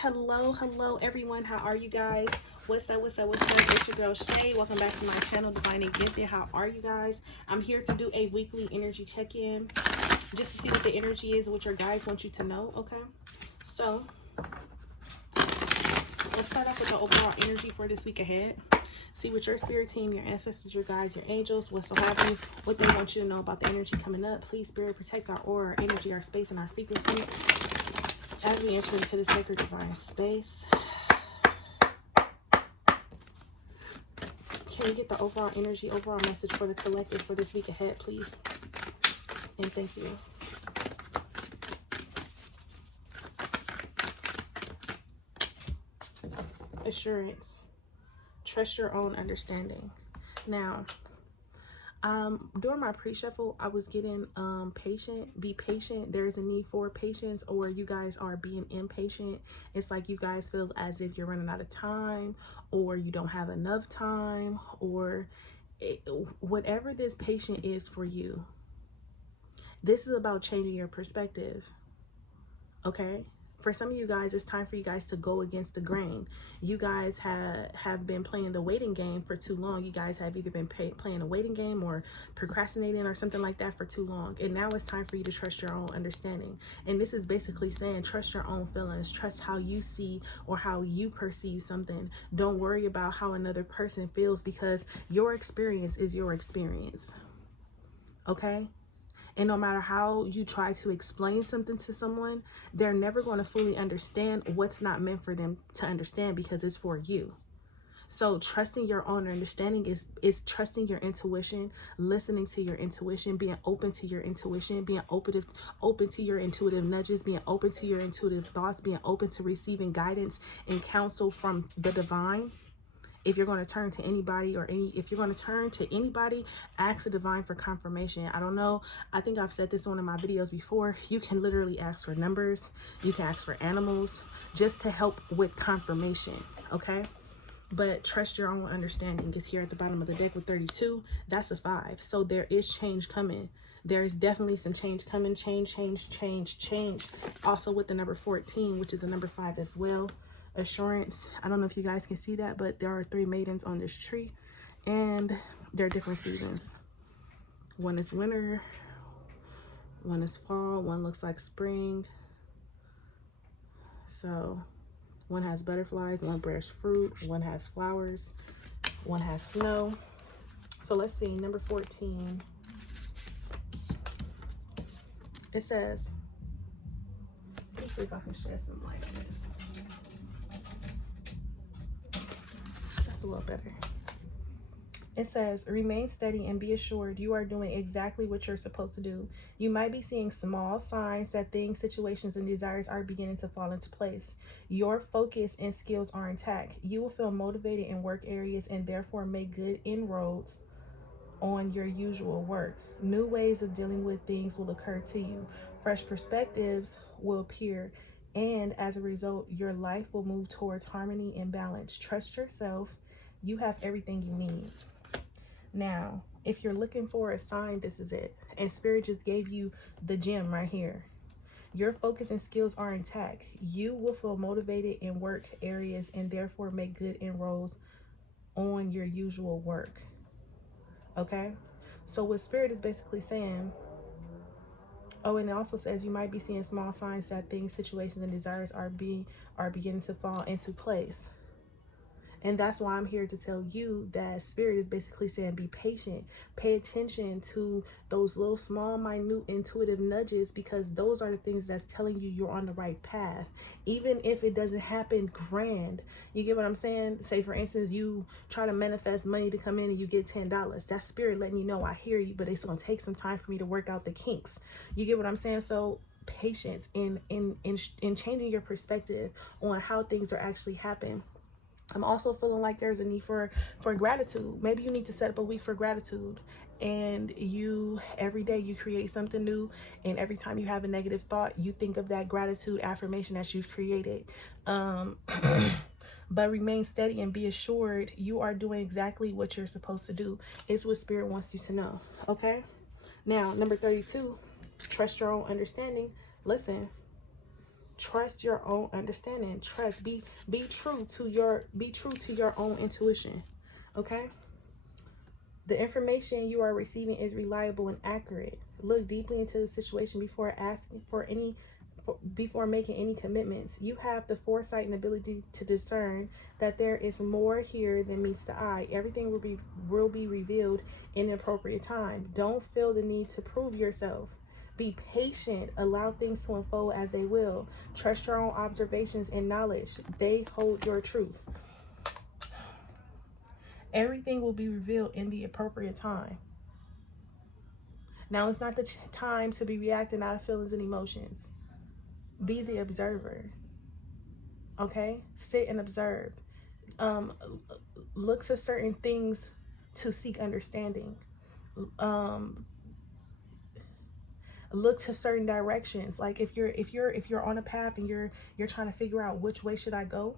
Hello everyone. How are you guys? What's up? It's your girl Shay. Welcome back to my channel, Divine and Gifted. How are you guys? I'm here to do a weekly energy check-in just to see what the energy is and what your guys want you to know. Okay, so let's start off with the overall energy for this week ahead. See what your spirit team, your ancestors, your guides, your angels, what's so have you, what they want you to know about the energy coming up. Please, spirit, protect our aura, our energy, our space, and our frequency as we enter into the sacred divine space. Can we get the overall energy, overall message for the collective for this week ahead, please? And thank you. Assurance. Trust your own understanding. Now, during my pre-shuffle, I was getting patient. Be patient. There is a need for patience, or you guys are being impatient. It's like you guys feel as if you're running out of time, or you don't have enough time, or whatever this patient is for you. This is about changing your perspective. Okay? For some of you guys, it's time for you guys to go against the grain. You guys have been playing the waiting game for too long. You guys have either been playing a waiting game or procrastinating or something like that for too long. And now it's time for you to trust your own understanding. And this is basically saying trust your own feelings. Trust how you see or how you perceive something. Don't worry about how another person feels, because your experience is your experience. Okay? And no matter how you try to explain something to someone, they're never going to fully understand what's not meant for them to understand, because it's for you. So trusting your own understanding is trusting your intuition, listening to your intuition, being open to your intuition, being open to your intuitive nudges, being open to your intuitive thoughts, being open to receiving guidance and counsel from the divine. If you're going to turn to anybody if you're going to turn to anybody, ask the divine for confirmation. I don't know. I think I've said this on one of my videos before. You can literally ask for numbers. You can ask for animals just to help with confirmation. Okay. But trust your own understanding is here at the bottom of the deck with 32. That's a 5. So there is change coming. There is definitely some change coming. Change. Also with the number 14, which is a number 5 as well. Assurance. I don't know if you guys can see that, but there are 3 maidens on this tree, and they're different seasons. One is winter, one is fall, one looks like spring. So one has butterflies, one bears fruit, one has flowers, one has snow. So let's see, number 14. It says, let's see if I can shed some light on this. A little better. It says, remain steady and be assured you are doing exactly what you're supposed to do. You might be seeing small signs that things, situations, and desires are beginning to fall into place. Your focus and skills are intact. You will feel motivated in work areas and therefore make good inroads on your usual work. New ways of dealing with things will occur to you. Fresh perspectives will appear, and as a result, your life will move towards harmony and balance. Trust yourself. You have everything you need. Now, if you're looking for a sign, this is it. And Spirit just gave you the gem right here. Your focus and skills are intact. You will feel motivated in work areas and therefore make good inroads on your usual work. Okay? So what Spirit is basically saying, oh, and it also says you might be seeing small signs that things, situations, and desires are beginning to fall into place. And that's why I'm here to tell you that Spirit is basically saying be patient. Pay attention to those little small, minute, intuitive nudges, because those are the things that's telling you you're on the right path. Even if it doesn't happen grand. You get what I'm saying? Say, for instance, you try to manifest money to come in and you get $10. That's Spirit letting you know, I hear you, but it's going to take some time for me to work out the kinks. You get what I'm saying? So patience in changing your perspective on how things are actually happening. I'm also feeling like there's a need for gratitude. Maybe you need to set up a week for gratitude, and every day you create something new, and every time you have a negative thought, you think of that gratitude affirmation that you've created. But remain steady and be assured you are doing exactly what you're supposed to do. It's what Spirit wants you to know. Okay? Now, number 32, trust your own understanding. Listen, Trust your own understanding. Trust. Be true to your own intuition. Okay? The information you are receiving is reliable and accurate. Look deeply into the situation before making any commitments. You have the foresight and ability to discern that there is more here than meets the eye. Everything will be revealed in the appropriate time. Don't feel the need to prove yourself. Be patient. Allow things to unfold as they will. Trust your own observations and knowledge. They hold your truth. Everything will be revealed in the appropriate time. Now, it's not the time to be reacting out of feelings and emotions. Be the observer. Okay? Sit and observe. Look to certain things to seek understanding. Look to certain directions. Like if you're on a path and you're trying to figure out which way should I go,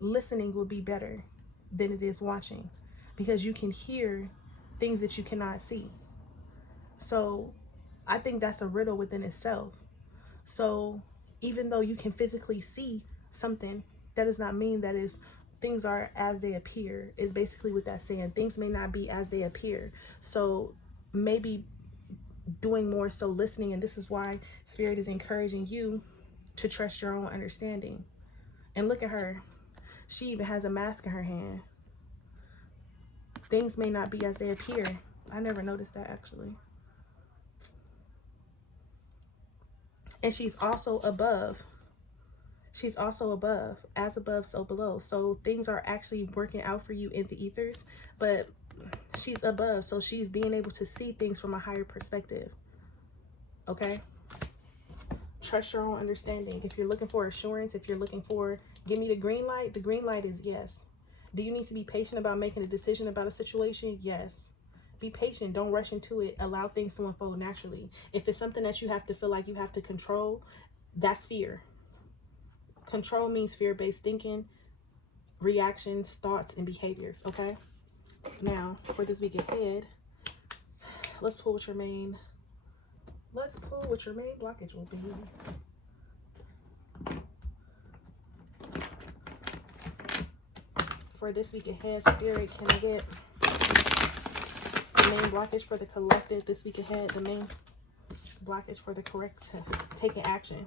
listening will be better than it is watching, because you can hear things that you cannot see. So I think that's a riddle within itself. So even though you can physically see something, that does not mean that things are as they appear. Is basically what that's saying. Things may not be as they appear. So maybe doing more so listening, and this is why Spirit is encouraging you to trust your own understanding. And look at her. She even has a mask in her hand. Things may not be as they appear. I never noticed that, actually. And she's also above. She's also above. As above, so below. So things are actually working out for you in the ethers, but she's above. So she's being able to see things from a higher perspective. Okay? Trust your own understanding. If you're looking for assurance, if you're looking for, give me the green light is yes. Do you need to be patient about making a decision about a situation? Yes. Be patient. Don't rush into it. Allow things to unfold naturally. If it's something that you have to feel like you have to control, that's fear. Control means fear-based thinking, reactions, thoughts, and behaviors. Okay? Now, for this week ahead, let's pull what your main blockage will be. For this week ahead, Spirit, can I get the main blockage for the collective this week ahead? The main blockage for the correct taking action.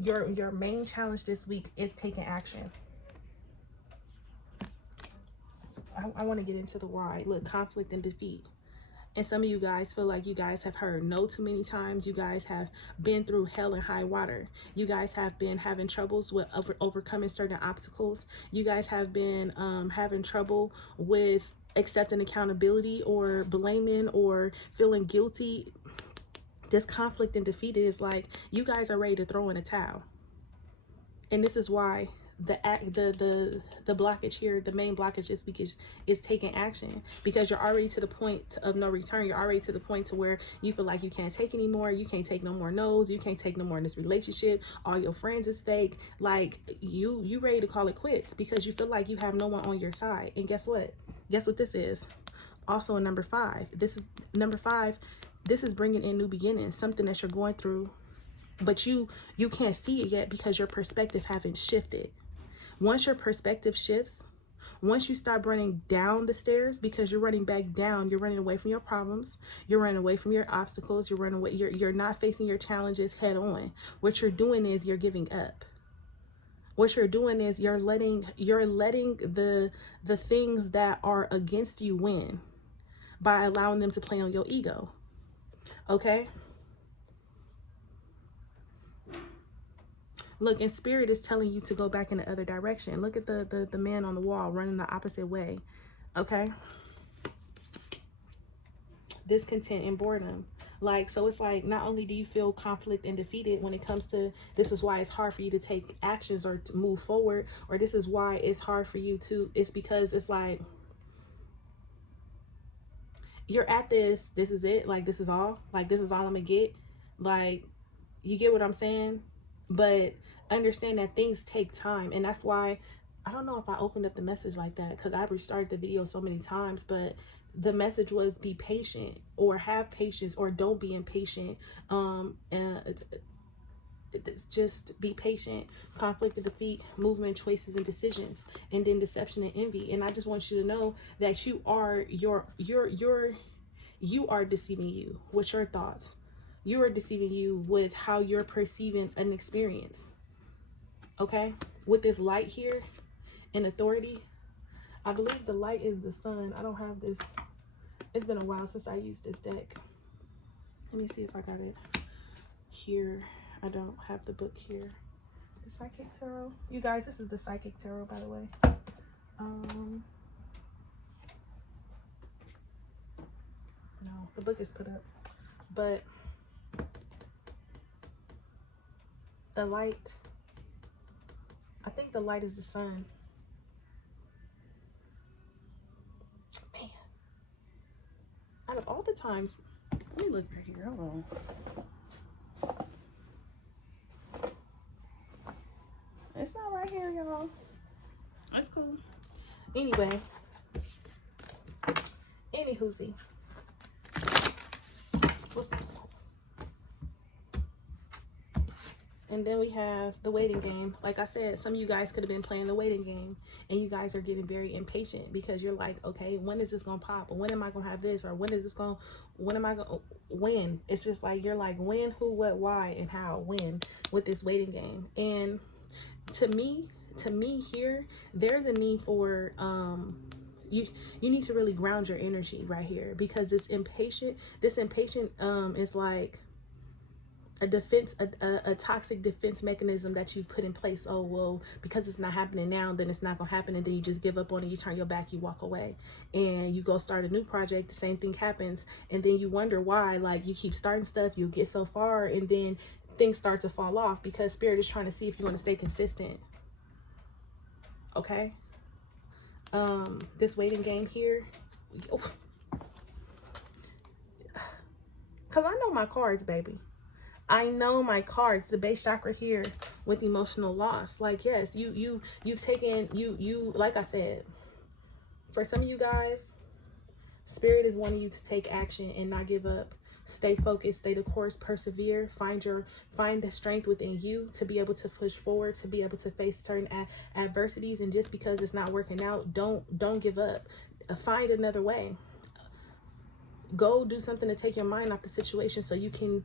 Your main challenge this week is taking action. I want to get into the why. Look, conflict and defeat. And some of you guys feel like you guys have heard no too many times. You guys have been through hell and high water. You guys have been having troubles with overcoming certain obstacles. You guys have been having trouble with accepting accountability or blaming or feeling guilty. This conflict and defeat is like you guys are ready to throw in a towel. And this is why the blockage here, the main blockage this week is taking action, because you're already to the point of no return. You're already to the point to where you feel like you can't take anymore. You can't take no more no's. You can't take no more in this relationship. All your friends is fake. Like you ready to call it quits because you feel like you have no one on your side. And guess what? Guess what this is? Also a number 5. This is number 5. This is bringing in new beginnings, something that you're going through, but you can't see it yet because your perspective haven't shifted. Once your perspective shifts, once you stop running down the stairs because you're running back down, you're running away from your problems, you're running away from your obstacles, you're running away, you're not facing your challenges head on. What you're doing is you're giving up. What you're doing is you're letting the things that are against you win by allowing them to play on your ego. Okay? Look, and Spirit is telling you to go back in the other direction. Look at the man on the wall running the opposite way. Okay? Discontent and boredom. Like, so it's like, not only do you feel conflict and defeated when it comes to, this is why it's hard for you to take actions or to move forward, or this is why it's hard for you to, it's because it's like, you're at this is it. Like, this is all I'm gonna get. Like, you get what I'm saying? But understand that things take time. And that's why, I don't know if I opened up the message like that, because I restarted the video so many times, but the message was be patient, or have patience, or don't be impatient. just be patient. Conflict and defeat, movement, choices and decisions, and then deception and envy. And I just want you to know that you are you are deceiving you with your thoughts. You are deceiving you with how you're perceiving an experience. Okay, with this light here and authority, I believe the light is the sun. I don't have this. It's been a while since I used this deck. Let me see if I got it here. I don't have the book here. The Psychic Tarot. You guys, this is the Psychic Tarot, by the way. No, the book is put up. But the light, I think the light is the sun. Man. Out of all the times, let me look right here. Hold on. It's not right here, y'all. That's cool. Anyway. Anywhoosie. And then we have the waiting game. Like I said, some of you guys could have been playing the waiting game, and you guys are getting very impatient because you're like, okay, when is this gonna pop? Or when am I gonna have this? Or when is this gonna, when am I gonna, when? It's just like, you're like, when, who, what, why, and how, when, with this waiting game. And to me here, there's a need for, you need to really ground your energy right here, because this impatient is like a defense, a toxic defense mechanism that you've put in place. Oh, well, because it's not happening now, then it's not gonna happen, and then you just give up on it, you turn your back, you walk away, and you go start a new project, the same thing happens, and then you wonder why, like, you keep starting stuff, you get so far, and then things start to fall off, because Spirit is trying to see if you want to stay consistent. Okay, this waiting game here, because I know my cards, baby. I know my cards. The base chakra here with emotional loss. Like, yes, you've taken, like I said, for some of you guys, Spirit is wanting you to take action and not give up. Stay focused, stay the course, persevere, find the strength within you to be able to push forward, to be able to face certain adversities. And just because it's not working out, don't give up. Find another way. Go do something to take your mind off the situation, so you can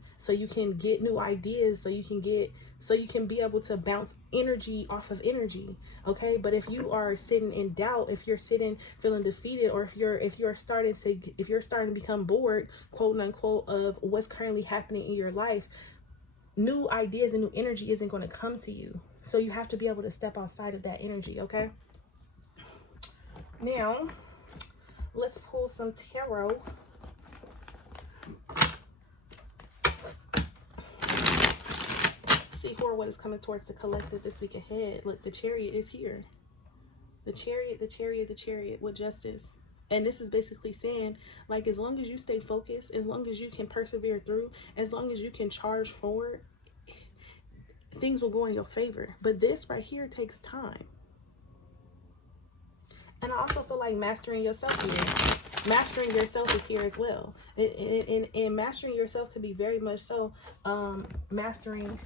get new ideas, so you can be able to bounce energy off of energy. Okay, but if you are sitting in doubt, if you're sitting feeling defeated, or if you're starting to become bored, quote unquote, of what's currently happening in your life, new ideas and new energy isn't going to come to you. So you have to be able to step outside of that energy. Okay, now let's pull some tarot. See who or what is coming towards the collective this week ahead. Look, the Chariot is here. The Chariot with justice. And this is basically saying, like, as long as you stay focused, as long as you can persevere through, as long as you can charge forward, things will go in your favor. But this right here takes time. And I also feel like mastering yourself here. Mastering yourself is here as well. And mastering yourself could be very much so mastering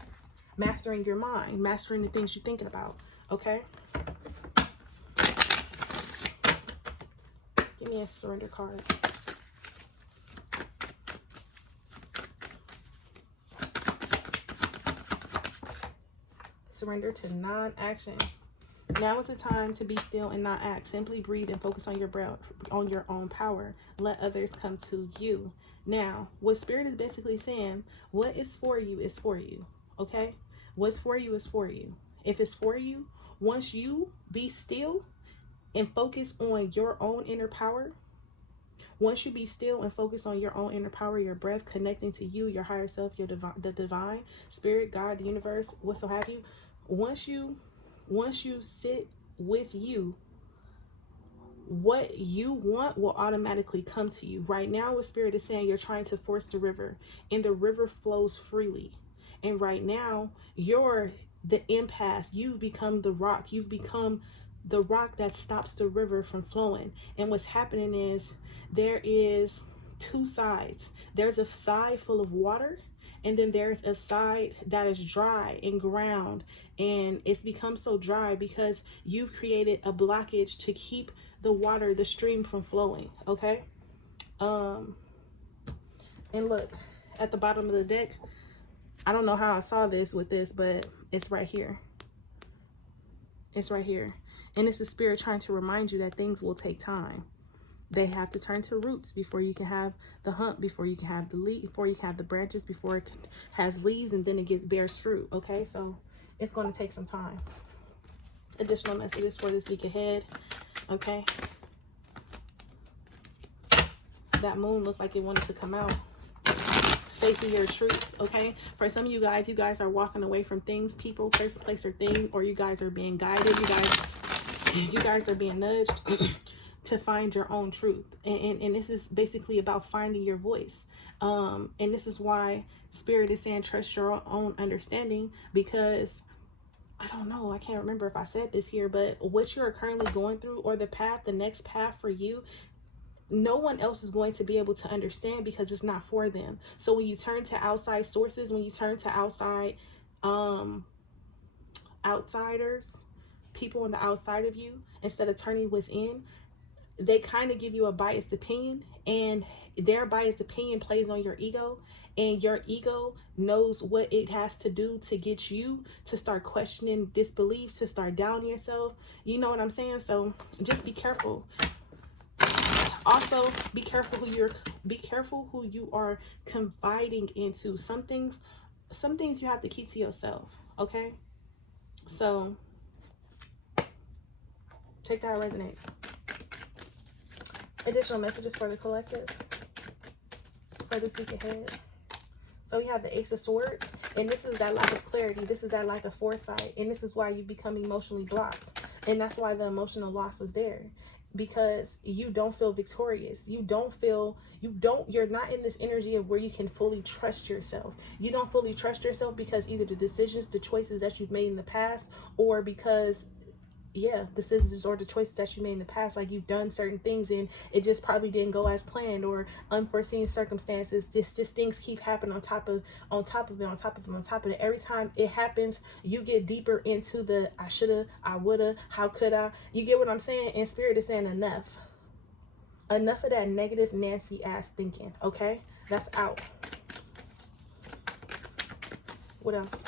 your mind, mastering the things you're thinking about. Okay, give me a surrender card. Surrender to non-action. Now is the time to be still and not act. Simply breathe and focus on your breath, on your own power. Let others come to you. Now, what Spirit is basically saying, what is for you is for you. Okay, what's for you is for you. If it's for you, once you be still and focus on your own inner power, once you be still and focus on your own inner power, your breath, connecting to you, your higher self, your the divine, Spirit, God, the universe, what so have you, once you sit with you, what you want will automatically come to you. Right now, what Spirit is saying, you're trying to force the river, and the river flows freely. And right now, you're the impasse. You've become the rock. You've become the rock that stops the river from flowing. And what's happening is there is two sides. There's a side full of water, And then there's a side that is dry and ground, and it's become so dry because you've created a blockage to keep the water, the stream, from flowing. Okay. And look at the bottom of the deck. I don't know how I saw this with this, but it's right here. It's right here. And it's the spirit trying to remind you that things will take time. They have to turn to roots before you can have the hump, before you can have the leaf, before you can have the branches, before it has leaves, and then it bears fruit. Okay, so it's going to take some time. Additional messages for this week ahead. Okay. That moon looked like it wanted to come out. Facing your truths. Okay, for some of you guys are walking away from things, people, place, or thing, or you guys are being guided. You guys are being nudged to find your own truth, and this is basically about finding your voice. And this is why Spirit is saying trust your own understanding, because I don't know, I can't remember if I said this here, but what you're currently going through, or the next path for you, no one else is going to be able to understand, because it's not for them. So when you turn to outside sources, when you turn to outside outsiders, people on the outside of you, instead of turning within, they kind of give you a biased opinion, and their biased opinion plays on your ego, and your ego knows what it has to do to get you to start questioning disbeliefs, to start doubting yourself. You know what I'm saying? So just be careful. Also, be careful who you are confiding into. Some things you have to keep to yourself. Okay? So take that as resonates. Additional messages for the collective for this week ahead. So we have the Ace of Swords, and this is that lack of clarity. This is that lack of foresight, and this is why you become emotionally blocked. And that's why the emotional loss was there, because you don't feel victorious. You're not in this energy of where you can fully trust yourself. You don't fully trust yourself because either the decisions, the choices that you've made in the past, or because decisions or the choices that you made in the past, like you've done certain things and it just probably didn't go as planned, or unforeseen circumstances, just things keep happening on top of it. Every time it happens, you get deeper into the I shoulda, I woulda, how could I. You get what I'm saying? And Spirit is saying enough of that negative Nancy ass thinking. Okay, that's out. What else?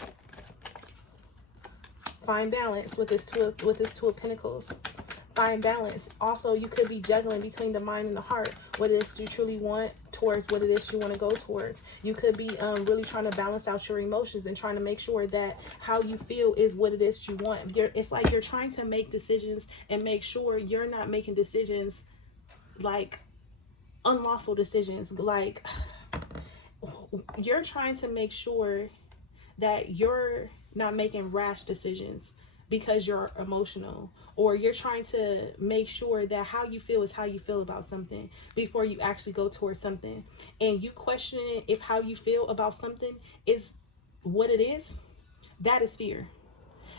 Find balance with this two of Pentacles. Find balance. Also, you could be juggling between the mind and the heart. What it is you truly want towards what it is you want to go towards. You could be really trying to balance out your emotions and trying to make sure that how you feel is what it is you want. It's like you're trying to make decisions and make sure you're not making decisions like unlawful decisions. Like you're trying to make sure that you're not making rash decisions because you're emotional, or you're trying to make sure that how you feel is how you feel about something before you actually go towards something. And you questioning if how you feel about something is what it is, that is fear.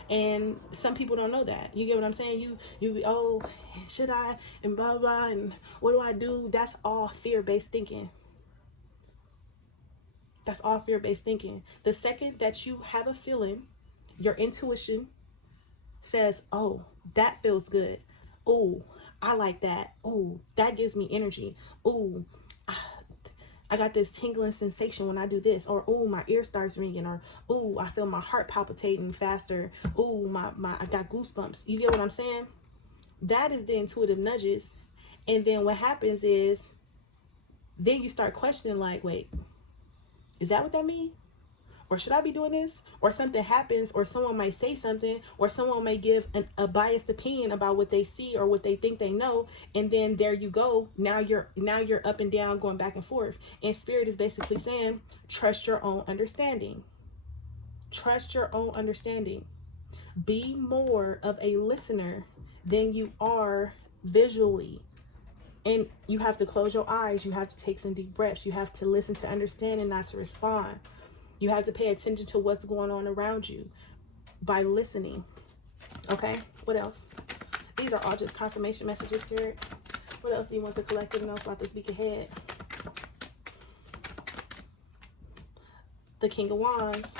And some people don't know that. You get what I'm saying? You oh, should I, and blah blah, and what do I do? That's all fear-based thinking. That's all fear-based thinking. The second that you have a feeling, your intuition says, oh, that feels good. Oh, I like that. Oh, that gives me energy. Oh, I got this tingling sensation when I do this. Or, oh, my ear starts ringing. Or, oh, I feel my heart palpitating faster. Oh, I got goosebumps. You get what I'm saying? That is the intuitive nudges. And then what happens is, then you start questioning like, wait, is that what that means? Or should I be doing this? Or something happens, or someone might say something, or someone may give a biased opinion about what they see or what they think they know, and then there you go. Now you're up and down, going back and forth. And Spirit is basically saying, trust your own understanding. Trust your own understanding. Be more of a listener than you are visually. And you have to close your eyes. You have to take some deep breaths. You have to listen to understand and not to respond. You have to pay attention to what's going on around you by listening. Okay, what else? These are all just confirmation messages, Spirit. What else do you want the collective to know about this week ahead? the King of Wands,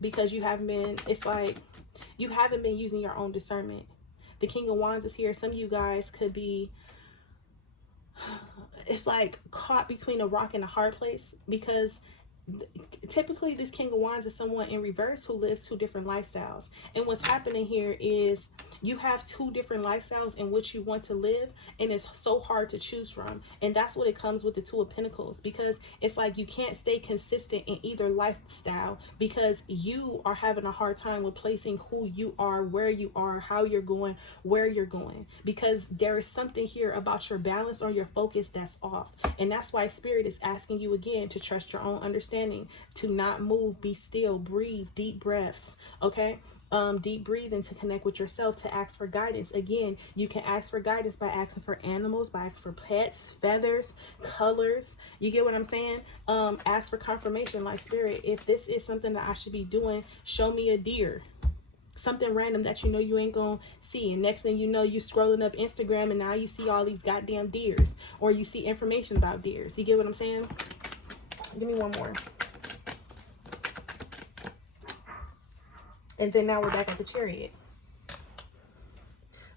because you haven't been, it's like you haven't been using your own discernment. The King of Wands is here. Some of you guys could be, it's like caught between a rock and a hard place, because typically this King of Wands is someone in reverse who lives two different lifestyles. And what's happening here is you have two different lifestyles in which you want to live, and it's so hard to choose from. And that's what it comes with the Two of Pentacles, because it's like you can't stay consistent in either lifestyle, because you are having a hard time with placing who you are, where you are, how you're going, where you're going, because there is something here about your balance or your focus that's off. And that's why Spirit is asking you again to trust your own understanding, to not move, be still, breathe, deep breaths, okay? Deep breathing to connect with yourself, to ask for guidance. Again, you can ask for guidance by asking for animals, by asking for pets, feathers, colors. You get what I'm saying? Ask for confirmation, like, Spirit, if this is something that I should be doing, show me a deer. Something random that you know you ain't gonna see, and next thing you know, you scrolling up Instagram and now you see all these goddamn deers, or you see information about deers. You get what I'm saying? Give me one more. And then now we're back at the Chariot.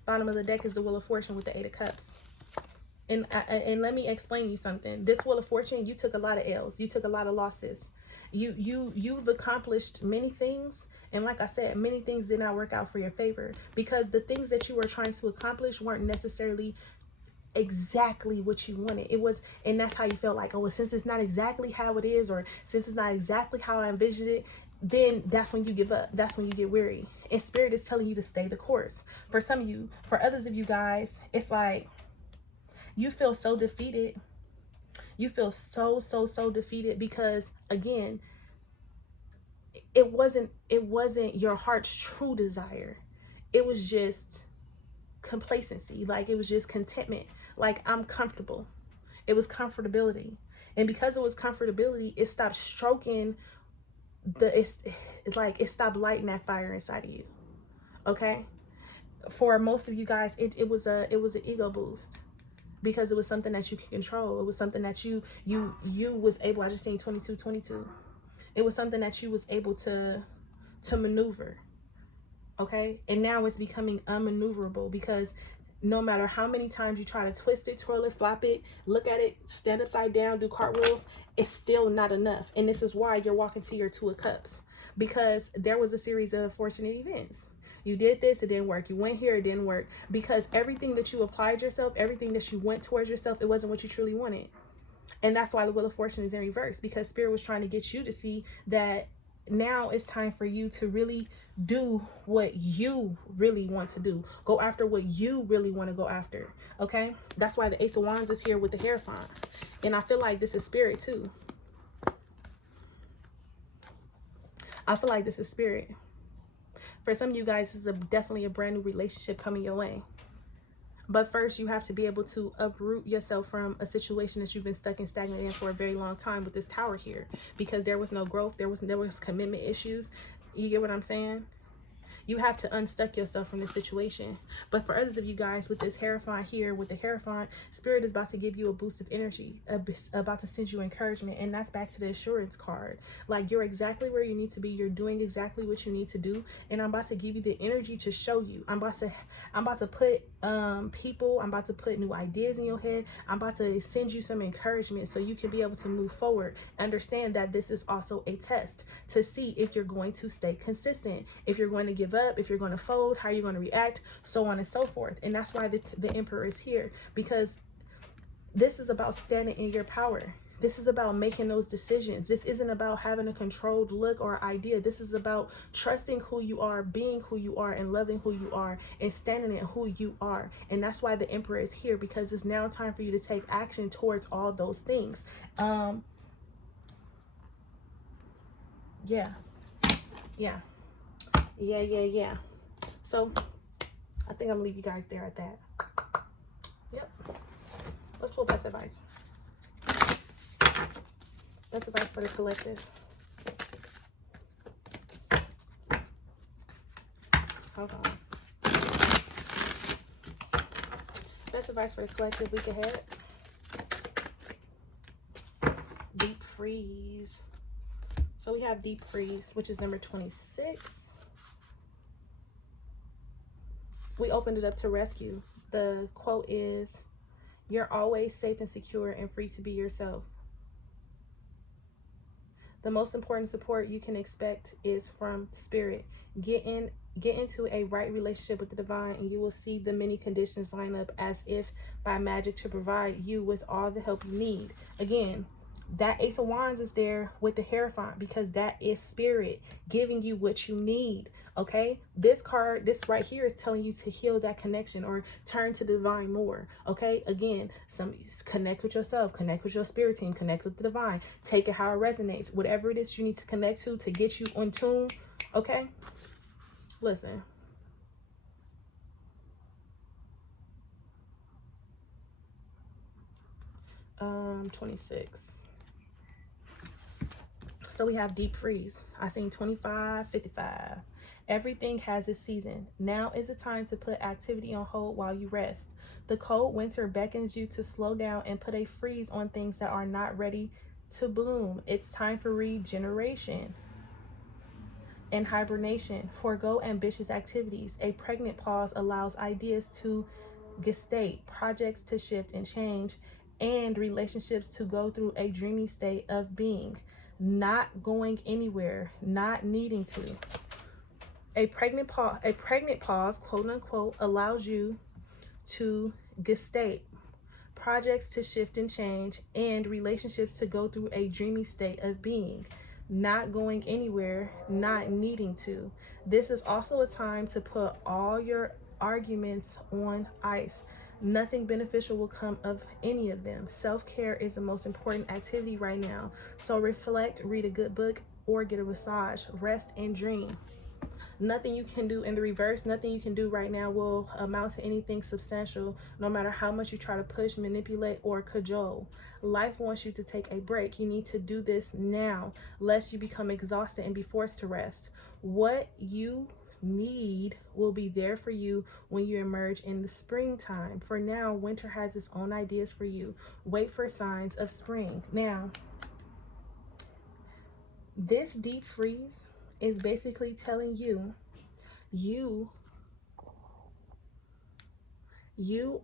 Bottom of the deck is the Wheel of Fortune with the Eight of Cups. And let me explain you something. This Wheel of Fortune, you took a lot of L's. You took a lot of losses. You've accomplished many things. And like I said, many things did not work out for your favor, because the things that you were trying to accomplish weren't necessarily exactly what you wanted. It was, and that's how you felt like, oh, well, since it's not exactly how it is, or since it's not exactly how I envisioned it, then that's when you give up. That's when you get weary. And Spirit is telling you to stay the course. For some of you, for others of you guys, it's like you feel so defeated. You feel so defeated, because again, it wasn't your heart's true desire. It was just complacency. Like, it was just contentment. Like, I'm comfortable. It was comfortability. And because it was comfortability, it stopped stroking it's like it stopped lighting that fire inside of you. Okay? For most of you guys, it was an ego boost, because it was something that you could control. It was something that you was able, I just seen 22. It was something that you was able to maneuver. Okay? And now it's becoming unmaneuverable, because no matter how many times you try to twist it, twirl it, flop it, look at it, stand upside down, do cartwheels, it's still not enough. And this is why you're walking to your Two of Cups, because there was a series of fortunate events. You did this, it didn't work. You went here, it didn't work. Because everything that you applied yourself, everything that you went towards yourself, it wasn't what you truly wanted. And that's why the Wheel of Fortune is in reverse, because Spirit was trying to get you to see that now it's time for you to really do what you really want to do. Go after what you really want to go after. Okay? That's why the Ace of Wands is here with the Hierophant. And I feel like this is Spirit too. I feel like this is Spirit. For some of you guys, this is definitely a brand new relationship coming your way. But first, you have to be able to uproot yourself from a situation that you've been stuck and stagnant in for a very long time with this Tower here, because there was no growth. There was commitment issues. You get what I'm saying? You have to unstuck yourself from this situation. But for others of you guys, with this Hierophant here, with the Hierophant, Spirit is about to give you a boost of energy, about to send you encouragement. And that's back to the assurance card. Like, you're exactly where you need to be. You're doing exactly what you need to do. And I'm about to give you the energy to show you. I'm about to put people, I'm about to put new ideas in your head. I'm about to send you some encouragement so you can be able to move forward. Understand that this is also a test to see if you're going to stay consistent, if you're going to give up, if you're going to fold, how you're going to react, so on and so forth. And that's why the Emperor is here, because this is about standing in your power. This is about making those decisions. This isn't about having a controlled look or idea. This is about trusting who you are, being who you are, and loving who you are, and standing in who you are. And that's why the Emperor is here, because it's now time for you to take action towards all those things. Yeah. So I think I'm gonna leave you guys there at that. Yep. Let's pull best advice. Best advice for the collective. Hold on. Best advice for the collective week ahead. Deep freeze. So we have deep freeze, which is number 26. We opened it up to rescue. The quote is, "You're always safe and secure and free to be yourself. The most important support you can expect is from spirit. Get into a right relationship with the divine, and you will see the many conditions line up as if by magic to provide you with all the help you need." Again, that Ace of Wands is there with the Hierophant because that is spirit giving you what you need. Okay, this card, this right here, is telling you to heal that connection or turn to the divine more. Okay, again, connect with yourself, connect with your spirit team, connect with the divine, take it how it resonates, whatever it is you need to connect to get you in tune. Okay, listen. 26. So we have deep freeze. I seen 25, 55. Everything has its season. Now is the time to put activity on hold while you rest. The cold winter beckons you to slow down and put a freeze on things that are not ready to bloom. It's time for regeneration and hibernation. Forgo ambitious activities. A pregnant pause allows ideas to gestate, projects to shift and change, and relationships to go through a dreamy state of being. Not going anywhere, not needing to. A pregnant pause, quote unquote, allows you to gestate, projects to shift and change, and relationships to go through a dreamy state of being. Not going anywhere, not needing to. This is also a time to put all your arguments on ice. Nothing beneficial will come of any of them. Self-care is the most important activity right now. So reflect, read a good book, or get a massage. Rest and dream. Nothing you can do in the reverse, nothing you can do right now will amount to anything substantial, no matter how much you try to push, manipulate, or cajole. Life wants you to take a break. You need to do this now, lest you become exhausted and be forced to rest. What you need will be there for you when you emerge in the springtime. For now, winter has its own ideas for you. Wait for signs of spring. Now, this deep freeze is basically telling you, you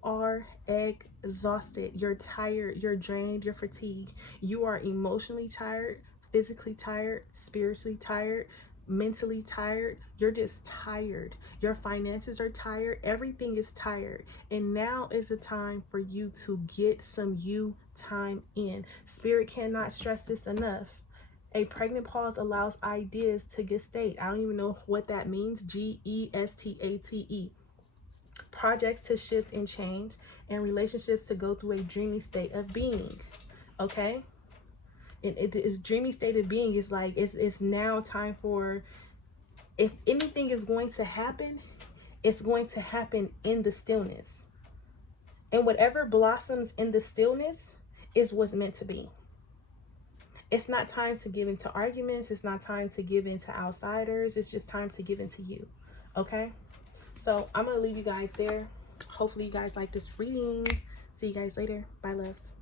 are exhausted, you're tired, you're drained, you're fatigued. You are emotionally tired, physically tired, spiritually tired, mentally tired. You're just tired. Your finances are tired. Everything is tired. And now is the time for you to get some you time in. Spirit cannot stress this enough. A pregnant pause allows ideas to gestate. I don't even know what that means. Gestate. Projects to shift and change, and relationships to go through a dreamy state of being. Okay? It is dreamy state of being is like it's now time for, if anything is going to happen, it's going to happen in the stillness. And whatever blossoms in the stillness is what's meant to be. It's not time to give into arguments. It's not time to give into outsiders. It's just time to give into you. Okay? So I'm going to leave you guys there. Hopefully you guys like this reading. See you guys later. Bye, loves.